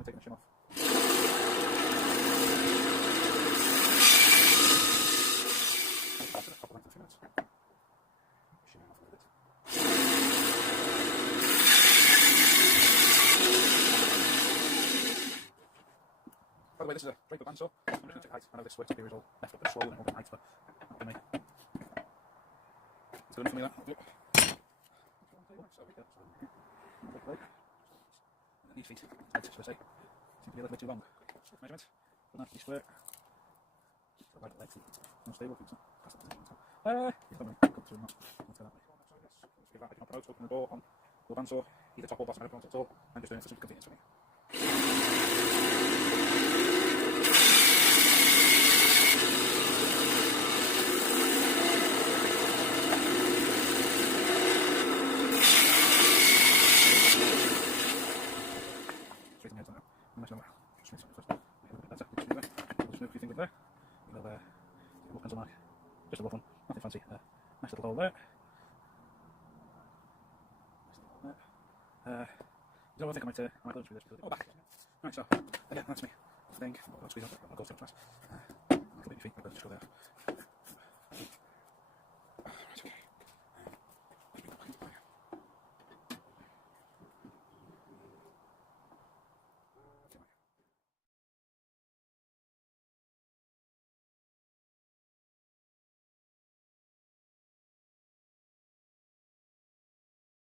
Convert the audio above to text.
I'm taking the shim off. Couple lengths, 2 minutes. Shimming off a little bit. By the way, this is a draper bandsaw. I'm just going to check height. I know this works up here is all left up and swollen and all the height, but not for me. It's good enough for me, that. These feet, should I say, seem to be a little bit too long. Measurement, but not square. Right leg feet, unstable feet. That's not come through, not go that way. Just give that an approach, open the door on the bandsaw, either top or bottom, I don't know at all, and just doing it for some convenience for me. Just a rough one, nothing fancy. Nice little hole there. I think I might go through this. Oh, back. Right, so again, that's me. Thing. I'll squeeze up. I'll go through it.